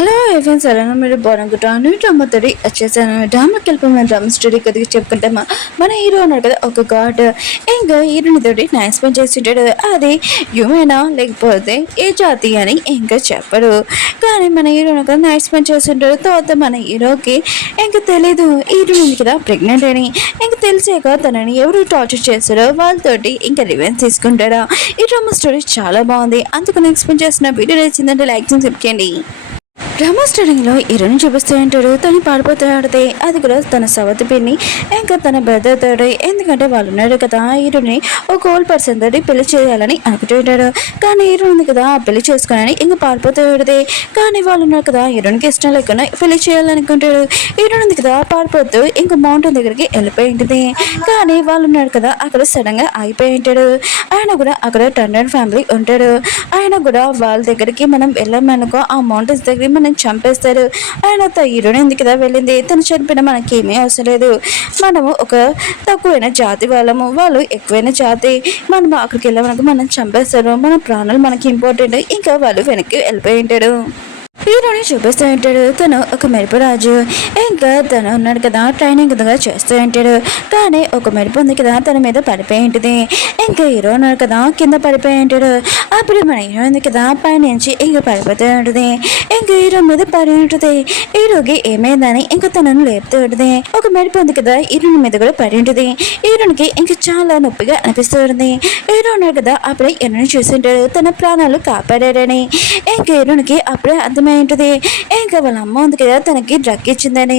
Hello ఎఫ్రెండ్స్ ఎలా మీరు బాగుంటాను డ్రామాతోటి వచ్చేసాను. డ్రామాకి వెళ్ళిపోయిన డ్రామా స్టోరీ కొద్దిగా చెప్పుకుంటే మన హీరో అన్నాడు కదా ఒక గాడ్ ఇంకా హీరోని తోటి నైన్ స్పెండ్ చేస్తుంటాడు. అది హ్యూమేనా లేకపోతే ఏ జాతి అని ఇంకా చెప్పడు. కానీ మన హీరోని కదా నైట్ స్పెండ్ చేస్తుంటాడు. తర్వాత మన హీరోకి ఇంకా తెలీదు హీరోని కదా ప్రెగ్నెంట్ అని ఇంకా తెలిసాక తనని ఎవరు టార్చర్ చేస్తారో వాళ్ళతోటి ఇంకా రివెంజ్ తీసుకుంటాడా. ఈ డ్రామా స్టోరీ చాలా బాగుంది. అందుకని ఎక్స్ప్లెయిన్ చేసిన వీడియో నచ్చిందంటే లైక్ చేసి చెప్పుకోండి. డ్రామా స్టార్టింగ్లో హీరోని చూపిస్తూ ఉంటాడు. తను పాడిపోతూ ఆడితే అది కూడా తన సవతి పిన్ని ఇంకా తన బ్రదర్ తోడు. ఎందుకంటే వాళ్ళు ఉన్నారు కదా హీరోని ఒక ఓల్డ్ పర్సన్ తోటి పెళ్లి చేయాలని అనుకుంటూ ఉంటాడు. కానీ హీరో ఉంది కదా పెళ్లి చేసుకోవాలని ఇంకా పాడిపోతూ ఆడితే కానీ వాళ్ళు ఉన్నారు కదా హీరోనికి ఇష్టం లేకుండా పెళ్లి చేయాలనుకుంటాడు. హీరో ఉంది కదా పాడిపోతూ ఇంకా మౌంటైన్ దగ్గరికి వెళ్ళిపోయి ఉంటుంది. కానీ వాళ్ళు ఉన్నారు కదా అక్కడ సడన్ గా ఆగిపోయి ఉంటాడు. ఆయన కూడా అక్కడ టండన్ ఫ్యామిలీ ఉంటాడు. ఆయన కూడా వాళ్ళ దగ్గరికి మనం వెళ్ళామనుకో ఆ మౌంటైన్స్ దగ్గర మనం చంపేస్తారు. ఆయన హీరోని ఎందుకు కదా వెళ్ళింది. తను చనిపోయినా మనకి ఏమీ అవసరం లేదు. మనము ఒక తక్కువైన జాతి వాళ్ళము, వాళ్ళు ఎక్కువైన జాతి. మనం అక్కడికి వెళ్ళామనుకో మనం చంపేస్తారు. మన ప్రాణాలు మనకి ఇంపార్టెంట్. ఇంకా వాళ్ళు వెనక్కి వెళ్ళిపోయి ఉంటాడు. హీరోని చూపిస్తూ ఉంటాడు. తను ఒక మెరుపు రాజు. ఇంకా తను ఉన్నాడు కదా ట్రైనింగ్ కదా చేస్తూ ఉంటాడు. కానీ ఒక మెరుపు ఉంది కదా తన మీద పడిపోయి ఉంటుంది. ఇంకా హీరో ఉన్నాడు కదా కింద పడిపోయి ఉంటాడు. అప్పుడు మన హీరో ఉంది కదా పైనుంచి ఇంకా పడిపోతూ ఉంటుంది. ఇంకా హీరో మీద పడి ఉంటుంది. హీరోకి ఏమైందని ఇంకా తనను లేపుతూ ఉంటుంది. ఒక మెరుపు ఉంది కదా హీరోని మీద కూడా పడి ఉంటుంది. హీరోనికి ఇంకా చాలా నొప్పిగా అనిపిస్తూ ఉంటుంది. హీరో ఉన్నాడు కదా అప్పుడే హీరోని చూస్తుంటాడు. తన ప్రాణాలు కాపాడాడని. ఇంకా హీరోనికి అప్పుడే అర్థమైంటుంది. ఇంకా వాళ్ళ అమ్మ ఉంది కదా తనకి డ్రగ్ ఇచ్చిందని.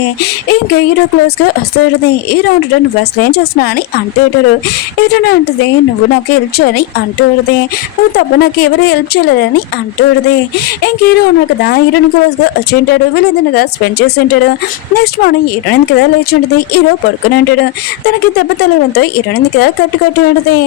ఇంకా హీరో క్లోజ్ గా వస్తుంది. హీరో అంటాడు నువ్వు అసలు ఏం చేస్తున్నా అని అంటూ ఉంటాడు. హీరోని అంటుంది నువ్వు నాకు హెల్ప్ చేయని అంటూ ఉంటుంది. నువ్వు తప్ప నాకు ఎవరు హెల్ప్ చేయలేదని అంటూ ఉంటుంది. ఇంక హీరో ఉన్నాడు కదా హీరోని క్లోజ్ గా వచ్చి ఉంటాడు. వీళ్ళందరిగా స్పెండ్ చేసి ఉంటాడు. నెక్స్ట్ మార్నింగ్ హీరోయిన్ కదా లేచి ఉంటుంది. హీరో పడుకుని ఉంటాడు. తనకి దెబ్బ తలవడంతో హీరోయిన్ కదా కట్టు ఉంటుంది.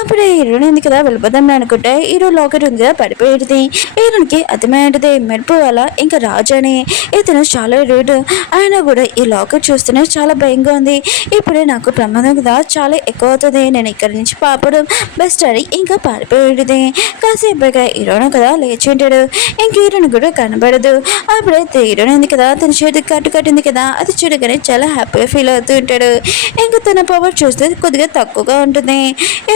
అప్పుడే హీరోయిన్ కదా వెళ్ళిపోదాం అనుకుంటే హీరో లాకెట్ ఉంది కదా పడిపోయి ఉంటుంది. హీరోనికి అర్థమై ఉంటుంది మెరుపు వల్ల ఇంకా రాజు అని ఇతను చాలా రూడ్. ఆయన కూడా ఈ లాకెట్ చూస్తేనే చాలా భయంగా ఉంది. ఇప్పుడే నాకు ప్రమాదం కదా చాలా ఎక్కువ అవుతుంది. నేను ఇక్కడి నుంచి పాపడం బెస్ట్ అని ఇంకా పారిపోయేది. కాసేపుగా హీరోను కదా లేచి ఉంటాడు. ఇంక హీరోని కూడా కనబడదు. అప్పుడైతే హీరోని ఉంది కదా తన చేతికి కట్టింది కదా అది చూడగానే చాలా హ్యాపీగా ఫీల్ అవుతూ ఉంటాడు. ఇంకా తన పవర్ చూస్తే కొద్దిగా తక్కువగా ఉంటుంది.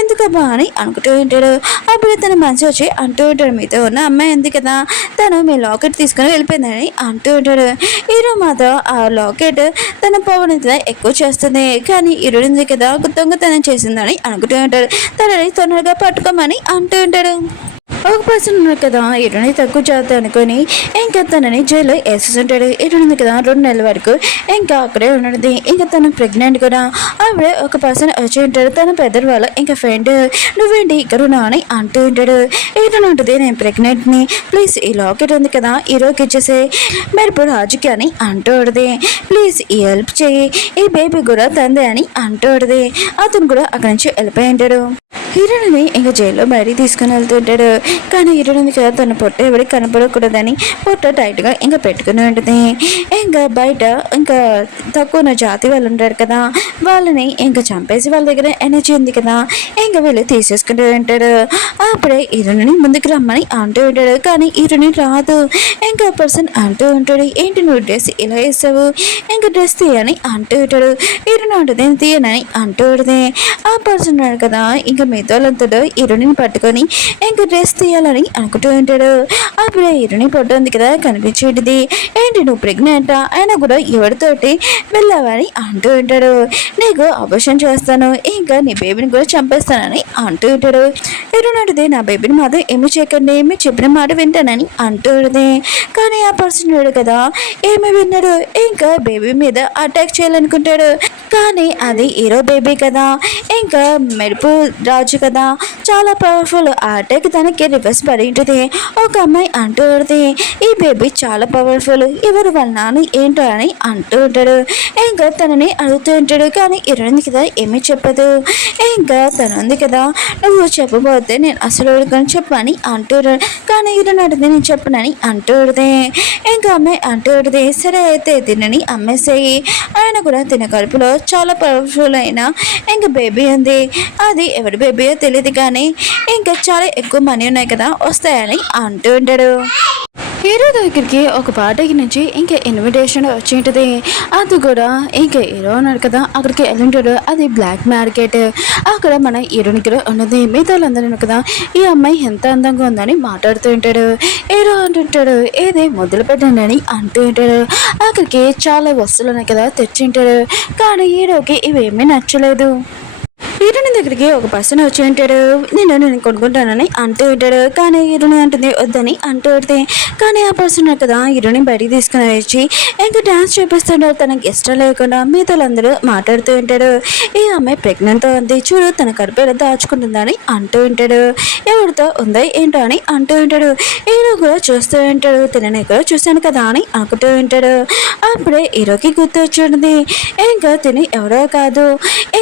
ఎందుకమ్మా అని అనుకుంటూ ఉంటాడు. అప్పుడు తన మనసు వచ్చి అంటూ ఉంటాడు మీతో ఉన్న అమ్మాయి ఉంది కదా తను మీ లాకెట్ తీసుకుని వెళ్ళిపోయిందని అంటూ ఉంటాడు. హీరో మాత్రం ఆ లాకెట్ తన పవర్ ఎక్కువ చేస్తుంది. కానీ హీరోయిన్ కదా దొంగతనం చేసిందని అనుకుంటూ ఉంటాడు. తనని తొందరగా పట్టుకోమని అంటూ ఉంటాడు. ఒక పర్సన్ ఉన్నాడు కదా హీరోని తక్కువ చేద్దాం అనుకొని ఇంకా తనని జైల్లో వేసేస్తుంటాడు. హీరోని కదా 2 నెలల వరకు ఇంకా అక్కడే ఉన్నది. ఇంకా తను ప్రెగ్నెంట్ కూడా. ఆవిడ ఒక పర్సన్ వచ్చి ఉంటాడు. తన పెద్దల వాళ్ళ ఇంకా ఫ్రెండ్ నువ్వేంటి ఇక్కడ ఉన్నావు అని అంటూ ఉంటాడు. హీరోని ఉంటుంది నేను ప్రెగ్నెంట్ని ప్లీజ్ ఈ లాకెట్ ఉంది కదా హీరోకి ఇచ్చేసే మెరుపు రాజుకి అని అంటూ ఉంటుంది. ప్లీజ్ ఈ హెల్ప్ చేయి ఈ బేబీ కూడా తందే అని అంటూ ఉంటుంది. అతను కూడా అక్కడి నుంచి వెళ్ళిపోయి ఉంటాడు. హీరోని ఇంకా జైల్లో బయటికి తీసుకుని వెళ్తుంటాడు. కానీ హీరోని కదా తన పొట్ట ఎవరికి కనపడకూడదని పొట్ట టైట్గా ఇంకా పెట్టుకుని ఉంటుంది. ఇంకా బయట ఇంకా తక్కువ జాతి వాళ్ళు ఉంటారు కదా వాళ్ళని ఇంకా చంపేసి వాళ్ళ దగ్గర ఎనర్జీ ఉంది కదా ఇంకా వీళ్ళు తీసేసుకుంటూ ఉంటాడు. అప్పుడే హీరోని ముందుకు రమ్మని అంటూ ఉంటాడు. కానీ హీరోని రాదు. ఇంకా పర్సన్ అంటూ ఉంటాడు ఏంటి నువ్వు డ్రెస్ ఇలా వేసావు ఇంకా డ్రెస్ తీయని అంటూ ఉంటాడు. హీరోని ఉంటుంది తీయనని అంటూ ఉంటుంది. ఆ పర్సన్ ఉన్నాడు కదా ఇంకా మిగతాలంతడు హీరోని పట్టుకొని ఇంకా డ్రెస్ తీయాలని అనుకుంటూ ఉంటాడు. అప్పుడే హీరోని పొట్టు ఉంది కదా కనిపించేటిది. ఏంటి నువ్వు ప్రెగ్నెంటా అయినా కూడా ఎవరితోటి వెళ్ళావని అంటూ ఉంటాడు. నీకు అబర్షన్ చేస్తాను ఇంకా నీ బేబీని కూడా చంపేస్తానని అంటూ ఉంటాడు. హీరోని ఉంటుంది నా బేబీని మాత్రం ఏమి చేయకండి మీరు చెప్పిన మాట వింటానని అంటూ ఉంటుంది. కానీ ఆ పర్సన్ కదా ఏమి విన్నాడు ఇంకా బేబీ మీద అటాక్ చేయాలనుకుంటాడు. కానీ అది హీరో బేబీ కదా ఇంకా మెరుపు రాజు కదా చాలా పవర్ఫుల్. ఆ అటాక్ తనకి రివర్స్ పడి ఉంటుంది. ఒక అమ్మాయి అంటూ ఉంటుంది ఈ బేబీ చాలా పవర్ఫుల్ ఎవరు వాళ్ళ నాన్న ఏంటో అని అంటూ ఉంటాడు. ఇంకా తనని అడుగుతూ ఉంటాడు. కానీ హీరోయిన్ కదా ఏమీ చెప్పదు. ఇంకా తను ఉంది కదా నువ్వు చెప్పబోతే నేను అసలు అడుగుని చెప్పని అంటూ కానీ హీరోయిన్ అడిగితే నేను చెప్పనని అంటూ ఉంటుంది. ఇంకా అమ్మాయి అంటూ ఉంటుంది సరే అయితే తినని అమ్మేసేయి. ఆయన కూడా తిన కడుపులో చాలా పవర్ఫుల్ అయిన ఇంకా బేబీ ఉంది. అది ఎవరి బేబీయో తెలియదు కానీ ఇంకా చాలా ఎక్కువ మనీ ఉన్నాయి కదా వస్తాయని అంటూ ఉంటాడు. హీరో దగ్గరికి ఒక పార్టీకి నుంచి ఇంకా ఇన్విటేషన్ వచ్చి ఉంటుంది. అది కూడా ఇంకా హీరో ఉన్నాడు కదా అక్కడికి వెళ్ళింటాడు. అది బ్లాక్ మార్కెట్. అక్కడ మన హీరోనికి ఉన్నది. మిగతా వాళ్ళందరూ కదా ఈ అమ్మాయి ఎంత అందంగా ఉందని మాట్లాడుతూ ఉంటాడు. హీరో అంటుంటాడు ఏదే మొదలు పెట్టండి అని అంటూ ఉంటాడు. అక్కడికి చాలా వస్తువులు ఉన్నాయి కదా తెచ్చింటాడు. కానీ హీరోకి ఇవేమీ నచ్చలేదు. హీరోని దగ్గరికి ఒక పర్సన్ వచ్చి ఉంటాడు. నేను కొనుక్కుంటానని అంటూ ఉంటాడు. కానీ హీరోని అంటుంది వద్దని అంటూ ఉంటుంది. కానీ ఆ పర్సన్ కదా హీరోని బయటికి తీసుకుని వచ్చి ఇంకా డ్యాన్స్ చూపిస్తుంటాడు. తనకి ఇష్టం లేకుండా మిగతా వాళ్ళందరూ మాట్లాడుతూ ఉంటాడు. ఈ అమ్మాయి ప్రెగ్నెంట్తో ఉంది చూడు తన కడుపు ఎలా దాచుకుంటుందని అంటూ ఉంటాడు. ఎవరితో ఉందో ఏంటో అని అంటూ ఉంటాడు. హీరో కూడా చూస్తూ ఉంటాడు. తినని కూడా చూశాను కదా అని అనుకుంటూ ఉంటాడు. అప్పుడే హీరోకి గుర్తు వచ్చి ఇంకా తిని ఎవరో కాదు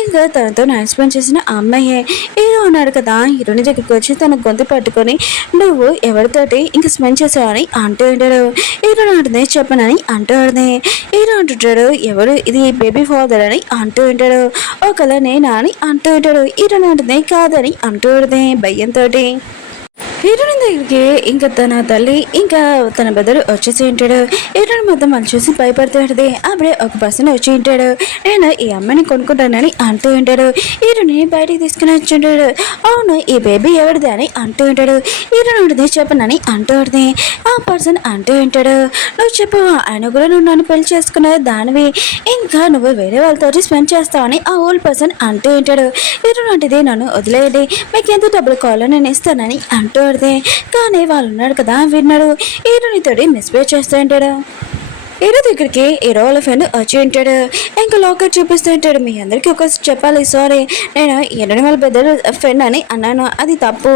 ఇంకా తనతో నైట్ స్పెండ్ చేసిన ఆ అమ్మాయే. హీరో ఉన్నాడు కదా హీరోని దగ్గరికి వచ్చి తన గొంతు పట్టుకొని నువ్వు ఎవరితోటి ఇంకా స్పెండ్ చేసావని అంటూ ఉంటాడు. హీరో అంటుంది చెప్పనని అంటూ ఉంటుంది. హీరో అంటుంటాడు ఎవరు ఇది బేబీ ఫాదర్ అని అంటూ ఉంటాడు. ఒకలా నేనా అని అంటూ ఉంటాడు. హీరో అంటుంది కాదని అంటూ ఉంటుంది భయంతో. హీరోయిన్ దగ్గరికి ఇంకా తన తల్లి ఇంకా తన బెదరు వచ్చేసి ఉంటాడు. హీరోయిన్ మొత్తం మనం చూసి భయపడుతూ ఉంటుంది. అప్పుడే ఒక పర్సన్ వచ్చి ఉంటాడు. నేను ఈ అమ్మాయిని కొనుక్కుంటానని అంటూ ఉంటాడు. హీరోయిన్ బయటికి తీసుకుని వచ్చి ఉంటాడు. అవును ఈ బేబీ ఎవరిది అని అంటూ ఉంటాడు. హీరోయిన్ ఉంటుంది చెప్పనని అంటూ ఉంటుంది. ఆ పర్సన్ అంటూ ఉంటాడు నువ్వు చెప్పు ఆయన కూడా నువ్వు నన్ను పెళ్లి చేసుకునే దానివి ఇంకా నువ్వు వేరే వాళ్ళతో స్పెండ్ చేస్తావని ఆ ఓల్డ్ పర్సన్ అంటూ ఉంటాడు. హీరోయిన్ అంటే నన్ను వదిలేయండి మీకు ఎంత డబ్బులు కావాలో నేను ఇస్తానని అంటూ కానీ వాళ్ళు ఉన్నాడు కదా విన్నాడు. హీరోనితోటి మిస్బిహేవ్ చేస్తూ ఉంటాడు. హీరో దగ్గరికి హీరో వాళ్ళ ఫ్రెండ్ వచ్చి ఉంటాడు. ఇంకా లాకెట్ చూపిస్తూ ఉంటాడు. మీ అందరికీ ఒక చెప్పాలి సారీ నేను హీరోని వాళ్ళ పెద్దలు ఫ్రెండ్ అని అన్నాను అది తప్పు.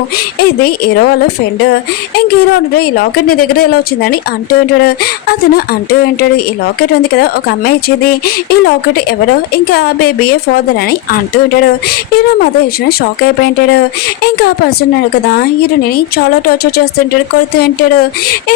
ఇది హీరో వాళ్ళ ఫ్రెండ్. ఇంక హీరో ఉంటాడు ఈ లాకెట్ నీ దగ్గర ఎలా వచ్చిందని అంటూ ఉంటాడు. అతను అంటూ ఉంటాడు ఈ లాకెట్ ఉంది కదా ఒక అమ్మాయి ఇచ్చింది. ఈ లాకెట్ ఎవరో ఇంకా బేబీయే ఫాదర్ అని అంటూ ఉంటాడు. హీరో మాతో ఇచ్చిన షాక్ అయిపోయి ఉంటాడు. ఇంకా ఆ పర్సన్ ఉన్నాడు కదా హీరోని చాలా టార్చర్ చేస్తుంటాడు కొడుతూ ఉంటాడు.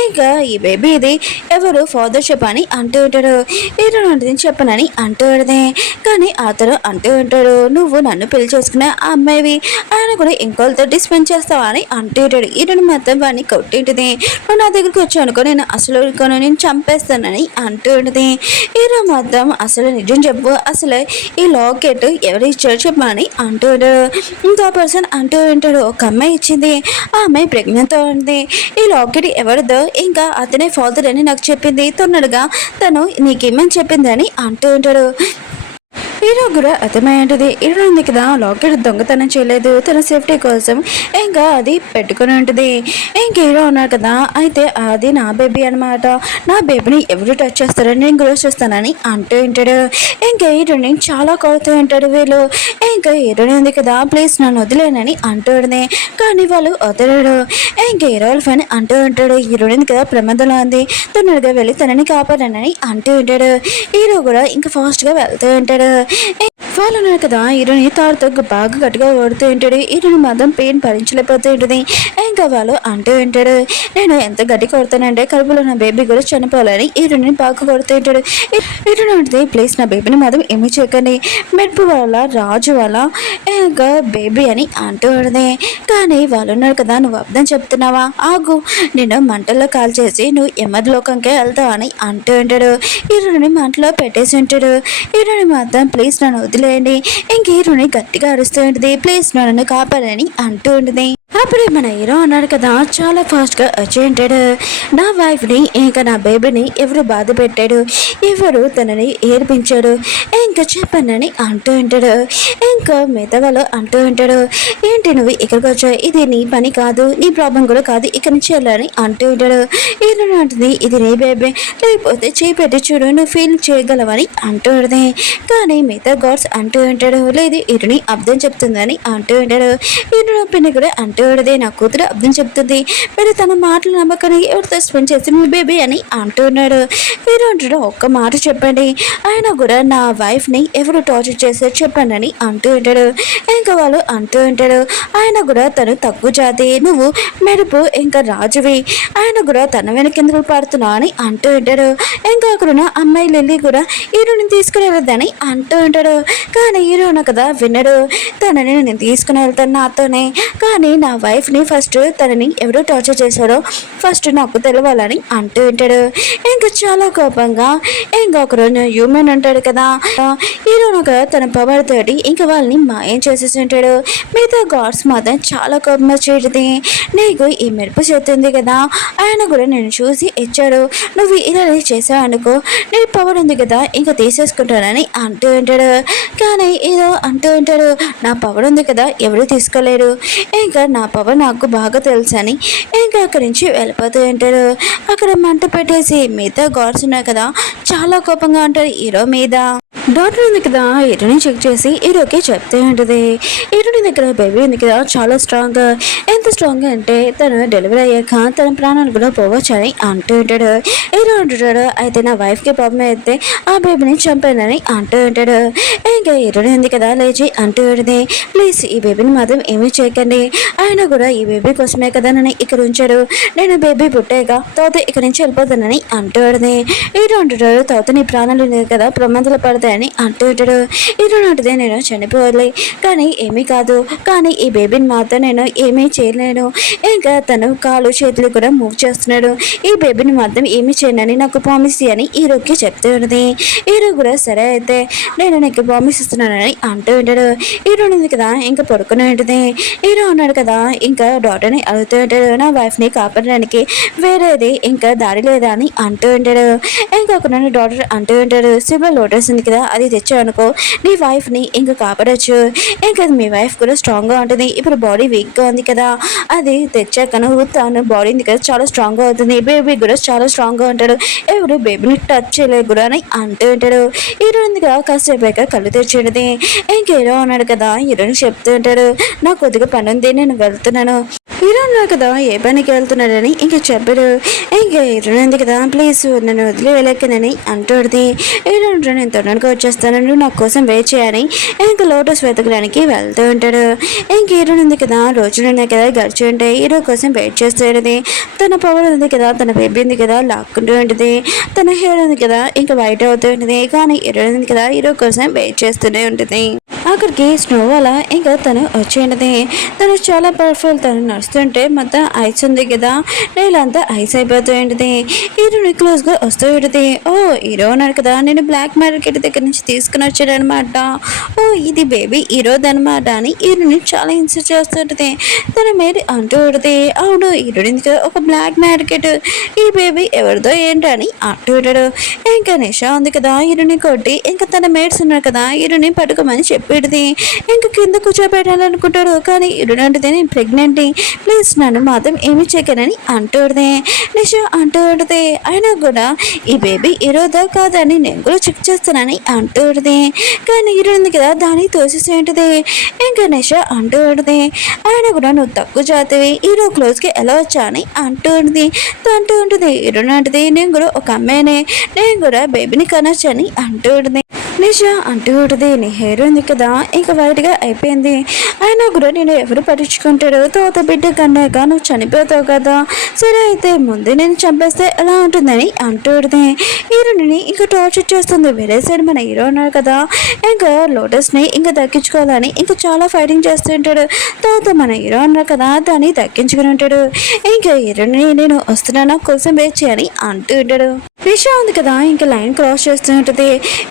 ఇంకా ఈ బేబీ ఇది ఎవరు ఫాదర్ చెప్పని అంటూ ఉంటాడు. హీరో అంటే చెప్పనని అంటూ ఉంటుంది. కానీ అతను అంటూ ఉంటాడు నువ్వు నన్ను పెళ్లి చేసుకునే ఆ అమ్మాయివి ఆయన కూడా ఇంకోళ్ళతో స్పెండ్ చేస్తావా అని అంటూ ఉంటాడు. హీరోని మొత్తం వాడిని కొట్టింటుంది. నువ్వు నా దగ్గరికి వచ్చి అనుకో నేను అసలు నేను చంపేస్తానని అంటూ ఉంటుంది. హీరో మొత్తం అసలు నిజం చెప్పు అసలు ఈ లాకెట్ ఎవరు ఇచ్చారో చెప్పమని అంటూ ఉంటాడు. ఇంకో పర్సన్ అంటూ ఉంటాడు ఒక అమ్మాయి ఇచ్చింది ఆ అమ్మాయి ప్రెగ్నెంట్తో ఉంది. ఈ లాకెట్ ఎవరిదో ఇంకా అతనే ఫాదర్ అని నాకు చెప్పింది తొందరగా తను నీకేమని చెప్పిందని అంటూ ఉంటాడు. హీరో కూడా అర్థమై ఉంటుంది. హీరో కదా లాకెట్ దొంగతనం చేయలేదు తన సేఫ్టీ కోసం ఇంకా అది పెట్టుకుని ఉంటుంది. ఇంక హీరో ఉన్నారు కదా అయితే అది నా బేబీ అనమాట నా బేబీని ఎవరు టచ్ చేస్తారని నేను గ్రోస్ చేస్తానని అంటూ ఉంటాడు. ఇంకా హీరోని చాలా కొడుతూ ఉంటాడు వీళ్ళు. ఇంకా హీరోని ఉంది కదా ప్లీజ్ నన్ను వదిలేనని అంటూ ఉంటుంది. కానీ వాళ్ళు వదలడు. ఇంకా హీరో వాళ్ళ ఫ్యాన్ అంటూ ఉంటాడు హీరోని కదా ప్రమాదంలో ఉంది తొందరగా వెళ్ళి తనని కాపాడనని అంటూ ఉంటాడు. హీరో కూడా ఇంకా ఫాస్ట్గా వెళ్తూ ఉంటాడు. వాళ్ళు ఉన్నారు కదా హీరోని తాడుతో బాగా గట్టిగా కొడుతూ ఉంటాడు. హీరోని మాత్రం పెయిన్ భరించలేకపోతూ ఉంటుంది. ఇంకా వాళ్ళు అంటూ ఉంటాడు నేను ఎంత గట్టి కొడతానంటే కడుపులో నా బేబీ కూడా చనిపోవాలని హీరోని బాగా కొడుతూ ఉంటాడు. హీరోని ఉంటుంది ప్లీజ్ నా బేబీని మాత్రం ఏమీ చేయకండి మెరుపు వాళ్ళ రాజు వాళ్ళ ఇంకా బేబీ అని అంటూ ఉంటుంది. కానీ వాళ్ళు ఉన్నారు కదా నువ్వు అర్థం చెప్తున్నావా ఆగు నేను మంటల్లో కాల్ చేసి నువ్వు యమద్లోకంకే వెళ్తావు అని అంటూ ఉంటాడు. హీరోని మంటలో పెట్టేసి ఉంటాడు. హీరోని మాత్రం ప్లీజ్ నన్ను వదిలేయండి ఇంక హీరోని గట్టిగా అరుస్తూ ఉంటుంది ప్లీజ్ నన్ను కాపాడని అంటూ ఉంటుంది. అప్పుడే మన హీరో అన్నాడు కదా చాలా ఫాస్ట్గా వచ్చి ఉంటాడు నా వైఫ్ని ఇంకా నా బేబీని ఎవరు బాధ పెట్టాడు ఎవరు తనని ఏర్పించాడు ఇంకా చెప్పనని అంటూ ఉంటాడు. ఇంకా మిగతా వాళ్ళు అంటూ ఉంటాడు ఏంటి నువ్వు ఇక్కడికి వచ్చావు ఇది నీ పని కాదు నీ ప్రాబ్లం కూడా కాదు ఇక్కడి నుంచి వెళ్ళాలని అంటూ ఉంటాడు. హీరో అంటుంది ఇది నీ బేబీ లేకపోతే చేపెట్టి చూడు నువ్వు ఫీల్ చేయగలవని అంటూ ఉంటుంది. కానీ మిగతా గాడ్స్ అంటూ ఉంటాడు లేదు హీరోని అర్థం చెప్తుందని అంటూ ఉంటాడు. హీరో పిన్ని కూడా అంటూ నా కూతురు అర్థం చెప్తుంది మీరు తన మాటలు నమ్మకానికి ఎవరితో స్పెండ్ చేసి మీ బేబీ అని అంటూ ఉన్నాడు. హీరో అంటాడు ఒక్క మాట చెప్పండి ఆయన కూడా నా వైఫ్ని ఎవరు టార్చర్ చేశారు చెప్పండి అని అంటూ ఉంటాడు. ఇంకా వాళ్ళు అంటూ ఉంటాడు ఆయన కూడా తను తక్కువ జాతి నువ్వు మెరుపు ఇంకా రాజువి ఆయన కూడా తన వెనకెందుకు పడుతున్నా అని అంటూ ఉంటాడు. ఇంకా అక్కడున్న అమ్మాయి లిల్లీ కూడా హీరోని తీసుకుని వెళ్ళొద్దని అంటూ ఉంటాడు. కానీ హీరోను కదా వినడు తనని నేను తీసుకుని వెళ్తాను నాతోనే కానీ నా వైఫ్ని ఫస్ట్ తనని ఎవరో టార్చర్ చేశారో ఫస్ట్ నాకు తెలవాలని అంటూ ఉంటాడు. ఇంకా చాలా కోపంగా ఇంకా ఒకరోజు హ్యూమన్ అంటాడు కదా, హీరోనొక తన పవర్ తోటి ఇంకా వాళ్ళని మాయం చేసేసి ఉంటాడు. మిగతా గాడ్స్ మాత్రం చాలా కోపం వచ్చేది. నీకు ఈ మెరుపు చేతుంది కదా, ఆయన కూడా నేను చూసి ఇచ్చాడు, నువ్వు ఇలా చేసావు అనుకో నీ పవర్ ఉంది కదా ఇంకా తీసేసుకుంటానని అంటూ ఉంటాడు. కానీ ఏదో అంటూ ఉంటాడు, నా పవర్ ఉంది కదా ఎవరు తీసుకోలేరు, ఇంకా నా పవర్ నాకు బాగా తెలుసు అని ఇంకా అక్కడి నుంచి వెళ్ళిపోతూ ఉంటాడు. అక్కడ మంట పెట్టేసి మిగతా గాడ్స్ ఉన్నాయి కదా చాలా కోపంగా ఉంటారు హీరో మీద. డాక్టర్ ఉంది కదా హీరోని చెక్ చేసి హీరోకి చెప్తూ ఉంటుంది, హీరోని దగ్గర బేబీ ఉంది కదా చాలా స్ట్రాంగ్, ఎంత స్ట్రాంగ్ అంటే తను డెలివరీ అయ్యాక తన ప్రాణాలు కూడా పోవచ్చని అంటూ ఉంటాడు. హీరో అంటుంటాడు, అయితే నా వైఫ్కి ప్రాబ్లం అయితే ఆ బేబీని చంపానని అంటూ ఉంటాడు. ఇంకా హీరోని ఉంది కదా లేచి అంటూ ఉంటుంది, ప్లీజ్ ఈ బేబీని మాత్రం ఏమీ చేయకండి, ఆయన కూడా ఈ బేబీ కోసమే కదా నన్ను ఇక్కడ ఉంచాడు, నేను బేబీ పుట్టాక తర్వాత ఇక్కడ నుంచి వెళ్ళిపోతానని అంటూ ఉంటుంది. హీరో అంటుంటాడు, తర్వాత నీ ప్రాణాలు లేదు కదా ప్రమాదాలు పడతాయని అంటూ ఉంటాడు. హీరో అంటుంది, నేను చనిపోవాలి కానీ ఏమీ కాదు, కానీ ఈ బేబీని మాత్రం నేను ఏమీ చేయలేను, ఇంకా తను కాలు చేతులు కూడా మూవ్ చేస్తున్నాడు, ఈ బేబీని మాత్రం ఏమీ చేయనని నాకు ప్రామిస్ అని హీరోకి చెప్తూ ఉంటుంది. హీరో కూడా సరే అయితే నేను నీకు ప్రామిస్ ఇస్తున్నానని అంటూ ఉంటాడు. హీరో ఉంది కదా ఇంకా పడుకుని ఉంటుంది. హీరో ఉన్నాడు కదా ఇంకా డాటర్ని అడుగుతూ ఉంటాడు, నా వైఫ్ని కాపాడడానికి వేరేది ఇంకా దారి లేదా అని అంటూ ఉంటాడు. ఇంకొక డాటర్ అంటూ ఉంటాడు, సిల్వర్ లోటస్ ఉంది కదా అది తెచ్చావు అనుకో నీ వైఫ్ని ఇంకా కాపాడచ్చు, ఇంకా మీ వైఫ్ కూడా స్ట్రాంగ్గా ఉంటుంది, ఇప్పుడు బాడీ వీక్గా ఉంది కదా అది తెచ్చాక నువ్వు తను బాడీ ఉంది కదా చాలా స్ట్రాంగ్గా అవుతుంది, బేబీ కూడా చాలా స్ట్రాంగ్గా ఉంటాడు, ఎవరు బేబీని టచ్ చేయలేదు కూడా అని అంటూ ఉంటాడు. హీరో ఉంది కదా కాసేపాక కళ్ళు తెచ్చేది. ఇంక హీరో ఉన్నాడు కదా హీరోని చెప్తూ ఉంటాడు, నాకు కొద్దిగా పని ఉంది నేను వెళ్తున్నాను. హీరో ఉన్నాడు కదా ఏ పనికి వెళ్తున్నాడని ఇంకా చెప్పాడు. ఇంకా హీరో ఉంది కదా ప్లీజ్ నన్ను వదిలి వెళ్ళక్కనని అంటుంది. హీరో నేను తొందరగా వచ్చేస్తాను నువ్వు నా కోసం వెయిట్ చేయని ఇంకా లోటస్ వెతకడానికి వెళ్తూ ఉంటాడు. ఇంక హీరో ఉంది కదా రోజులు కదా గడిచి ఉంటాయి, హీరో కోసం వెయిట్ చేస్తుంది. తన పవర్ ఉంది కదా తన బేబీ ఉంది కదా లాక్కుంటూ ఉంటుంది, తన హెయిర్ ఉంది కదా ఇంకా వైట్ అవుతూ ఉంటుంది, కానీ హీరో ఉంది కదా హీరో కోసం వెయిట్ చేస్తూనే ఉంటుంది. అక్కడికి స్నో వల్ల ఇంకా తను వచ్చేది. తను చాలా పవర్ఫుల్, తను నడుస్తుంటే మొత్తం ఐస్ ఉంది కదా నేలంతా ఐస్ అయిపోతూ ఉంటుంది. హీరోని క్లోజ్గా వస్తూ ఉంటుంది. ఓ హీరో ఉన్నాడు కదా నేను బ్లాక్ మార్కెట్ దగ్గర నుంచి తీసుకుని వచ్చాడు అనమాట, ఓ ఇది బేబీ హీరోది అనమాట అని హీరోని చాలా ఇన్సల్ట్ చేస్తుంటుంది. తన మీద అంటూ ఉంటుంది, అవును హీరోని ఒక బ్లాక్ మార్కెట్, ఈ బేబీ ఎవరిదో ఏంటని అంటూ ఉంటాడు. ఇంకా నిషా ఉంది కదా హీరోని కొట్టి ఇంకా తన మేడ్స్ ఉన్నారు కదా హీరోని పట్టుకోమని చెప్పి ఇంకా కింద కూర్చోబెట్టాలనుకుంటాడు, కానీ హీరోని అంటే నేను ప్రెగ్నెంట్ ప్లీజ్ నన్ను మాత్రం ఏమి చేయకనని అంటుంది. నిషా అంటూ ఉంటుంది, అయినా కూడా ఈ బేబీ హీరోదా కాదని నేను కూడా చెక్ చేస్తానని అంటూ ఉంటుంది. కానీ హీరో ఉంది కదా దాన్ని తోసేసి ఉంటుంది. ఇంకా నిషా అంటూ ఉంటుంది, ఆయన కూడా నువ్వు తక్కువ జాతివి హీరో క్లోజ్కి ఎలా వచ్చా అని అంటూ ఉంటుంది. అంటూ ఉంటుంది హీరోని అంటుంది, నేను కూడా ఒక అమ్మాయినే నేను కూడా బేబీని కనొచ్చు అని అంటూ ఉంటుంది. నిషా అంటూ ఉంటుంది, నీ హెయిర్ ఉంది కదా ఇంకా వైట్గా అయిపోయింది, అయినా కూడా నేను ఎవరు పట్టించుకుంటాడు, తోత బిడ్డ కన్నాక నువ్వు చనిపోతావు కదా, సరే అయితే ముందే నేను చంపేస్తే ఎలా ఉంటుందని అంటూ ఉంటుంది. హీరోని ఇంకా టార్చర్ చేస్తుంది. వేరే సైడ్ మన హీరో ఉన్నాడు కదా ఇంకా లోటస్ని ఇంకా దక్కించుకోవాలని ఇంకా చాలా ఫైటింగ్ చేస్తుంటాడు. తర్వాత మన హీరో ఉన్నారు కదా దాన్ని దక్కించుకుని ఉంటాడు. ఇంకా హీరోని నేను వస్తున్నాను కోసం వెయిట్ చేయని అంటూ ఉంటాడు. నిషా ఉంది కదా ఇంకా లైన్ క్రాస్ చేస్తూ ఉంటుంది.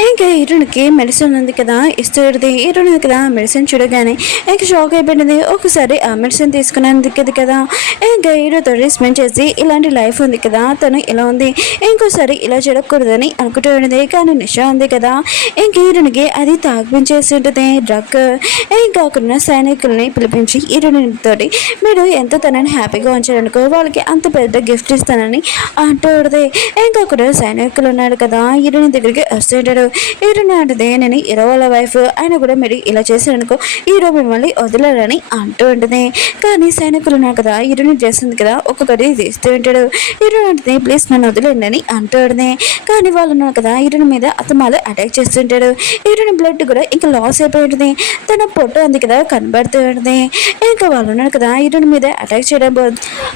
ఇంకా హీరోనికి మెడిసిన్ ఉంది కదా ఇస్తూ ఉంటుంది. హీరోని ఉంది కదా మెడిసిన్ చూడగానే ఇంకా షాక్ అయిపోయింది. ఒకసారి ఆ మెడిసిన్ తీసుకునేందుకు కదా ఇంకా హీరోతో స్పెండ్ చేసి ఇలాంటి లైఫ్ ఉంది కదా తను ఇలా ఉంది ఇంకోసారి ఇలా జరగకూడదని అనుకుంటూ ఉంటుంది. కానీ నిషా ఉంది కదా ఇంక హీరోనికి అది తాగిపించేసి ఉంటుంది డ్రగ్. ఇంకా అక్కడున్న సైనికుల్ని పిలిపించి హీరోని తోటి మీరు ఎంత తనని హ్యాపీగా ఉంచారనుకో వాళ్ళకి అంత పెద్ద గిఫ్ట్ ఇస్తానని అంటూ ఉంటుంది. ఇంకా అక్కడ సైనికులు ఉన్నాడు కదా హీరోని దగ్గరికి వస్తుంటాడు. హీరోని అంటది, నేను హీరో వాళ్ళ వైఫ్ ఆయన కూడా మీరు ఇలా చేశారనుకో హీరో మిమ్మల్ని వదిలేరని అంటూ ఉంటుంది. కానీ సైనికులు ఉన్నారు కదా హీరోని చేస్తుంది కదా ఒక్కొక్కటి తీస్తూ ఉంటాడు. హీరోని అంటది, ప్లీజ్ నన్ను వదిలేండి అంటూ ఉంటుంది. కానీ వాళ్ళు ఉన్నారు కదా హీరోని మీద అతమాలు అటాక్ చేస్తుంటాడు. హీరోని బ్లడ్ కూడా ఇంకా లాస్ అయిపోయి ఉంటుంది. తన పొట్టు ఉంది కదా కనబడుతూ ఉంటుంది. ఇంకా వాళ్ళు ఉన్నారు కదా హీరోని మీద అటాక్ చేయడం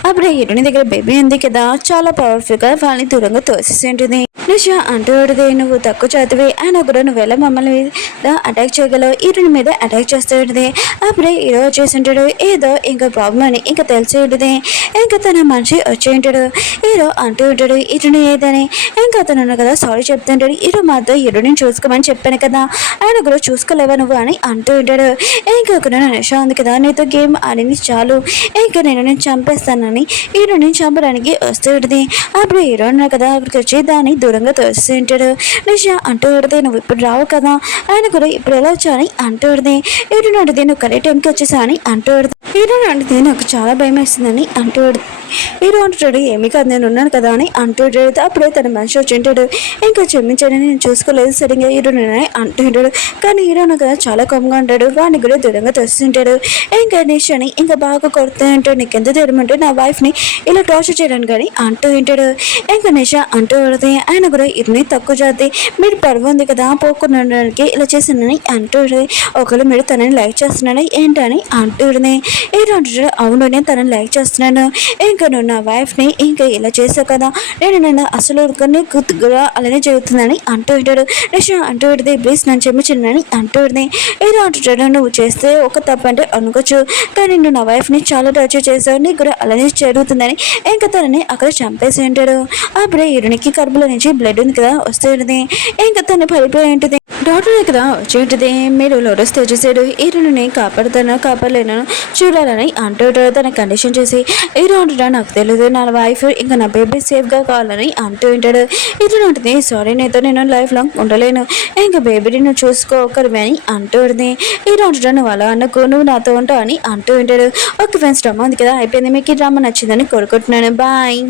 అప్పుడు హీరోని దగ్గర బేబీ ఉంది కదా చాలా పవర్ఫుల్గా వాళ్ళని దూరంగా తోసి వచ్చేసి ఉంటుంది. నిష అంటూ ఉంటుంది, నువ్వు తక్కువ చదివి అయినా కూడా నువ్వెలా మమ్మల్ని మీద అటాక్ చేయగలవు, హీరోని మీద అటాక్ చేస్తూ ఉంటుంది. అప్పుడే హీరో వచ్చేసి ఉంటాడు, ఏదో ఇంకా ప్రాబ్లం అని ఇంకా తెలిసి ఉంటుంది. ఇంకా తన మనిషి వచ్చి ఉంటాడు. హీరో అంటూ ఉంటాడు హీరోని ఏదని. ఇంకా అతను కదా సారీ చెప్తుంటాడు. హీరో మాతో హీరోని చూసుకోమని చెప్పాను కదా, ఆయన కూడా చూసుకోలేవా నువ్వు అని అంటూ ఉంటాడు. ఇంకా ఒక నిష ఉంది కదా, నీతో గేమ్ ఆడింది చాలు, ఇంకా నేను చంపేస్తానని హీరోని చంపడానికి వస్తూ ఉంటుంది. అప్పుడు హీరో అన్నాడు కదా, అక్కడికి వచ్చి దాన్ని దూరంగా తోస్తూ ఉంటాడు. నిష అంటూ ఉంటుంది, నువ్వు ఇప్పుడు రావు కదా, ఆయన కూడా ఇప్పుడు ఎలా వచ్చా అని అంటూ ఉంటుంది. హీరోని అడిగితే నువ్వు కరెక్ట్ టైంకి వచ్చేసా అని అంటూ ఉంటుంది. హీరోని అడిగితే నాకు చాలా భయం వేస్తుందని అంటూ ఉంటుంది. హీరో అంటాడు, ఏమీ కాదు నేను ఉన్నాను కదా అని అంటూ ఉంటాడు. అప్పుడే తన మనిషి వచ్చి ఉంటాడు. ఇంకా క్షమించండి నేను చూసుకోలేదు సరిగ్గా హీరోని అంటూ ఉంటాడు. కానీ హీరోను కదా చాలా కోపంగా ఉంటాడు. వాడిని కూడా దూరంగా తోస్తుంటాడు. ఇంకా నిషని ఇంకా బాగా కొడుతూ ఉంటాడు. నీకు ఎంత ధైర్యం అంటే నా వైఫ్ని ఇలా టార్చర్ చేయడానికి కానీ అంటూ ఉంటాడు. ఇంకా నిష అంటూ ఉంటుంది, ఆయన కూడా ఇన్ని తక్కువ జాతి, మీరు పరువు ఉంది కదా పోకుండా ఇలా చేసిందని అంటూ ఉంటుంది. ఒకవేళ మీరు తనని లైక్ చేస్తున్నాడు ఏంటని అంటూ ఉంటుంది. హీరో అంటాడు, అవును నేను తనని లైక్ చేస్తున్నాను, ఇంకా నువ్వు నా వైఫ్ని ఇంకా ఇలా చేసావు కదా, నేను అసలు గుర్తుగా అలానే జరుగుతుందని అంటూ ఉంటాడు. నిష అంటూ ఉంటుంది, ప్లీజ్ నన్ను క్షమించండి అంటూ ఉంటుంది. హీరో అంటాడు, నువ్వు చేస్తే ఒక తప్పు అంటే అనుకోవచ్చు, కానీ నువ్వు నా వైఫ్ని చాలా టార్చర్ చేసావు, నీకు కూడా అలానే జరుగుతుందని ఇంకా తనని అక్కడ చంపేసి ఉంటాడు. అప్పుడే హీరోనికి కడుపులో నుంచి బ్లడ్ ఉంది కదా వస్తూ ఉంటుంది. ఇంకా తను పడిపోయి ఉంటుంది. డాక్టర్ కదా వచ్చి ఉంటుంది, మీరు లోటస్ తెచ్చేసాడు, హీరోని కాపాడలేను చూడాలని అంటూ తన కండిషన్ చేసి హీరో అంటాడు, నాకు తెలియదు నా వైఫ్ ఇంకా నా బేబీ సేఫ్గా కావాలని అంటూ ఉంటాడు. హీరో ఉంటుంది, సారీ నీతో నేను లైఫ్ లాంగ్ ఉండలేను, ఇంకా బేబీని నువ్వు చూసుకోకరు అని అంటూ ఉంటుంది. హీరో అంటాడు, నువ్వు అలా అనుకో, నువ్వు నాతో ఉంటావు అని అంటూ ఉంటాడు. ఓకే ఫ్రెండ్స్, డ్రామా ఉంది కదా అయిపోయింది. మీకు ఈ డ్రామా నచ్చిందని కోరుకుంటున్నాను. బాయ్.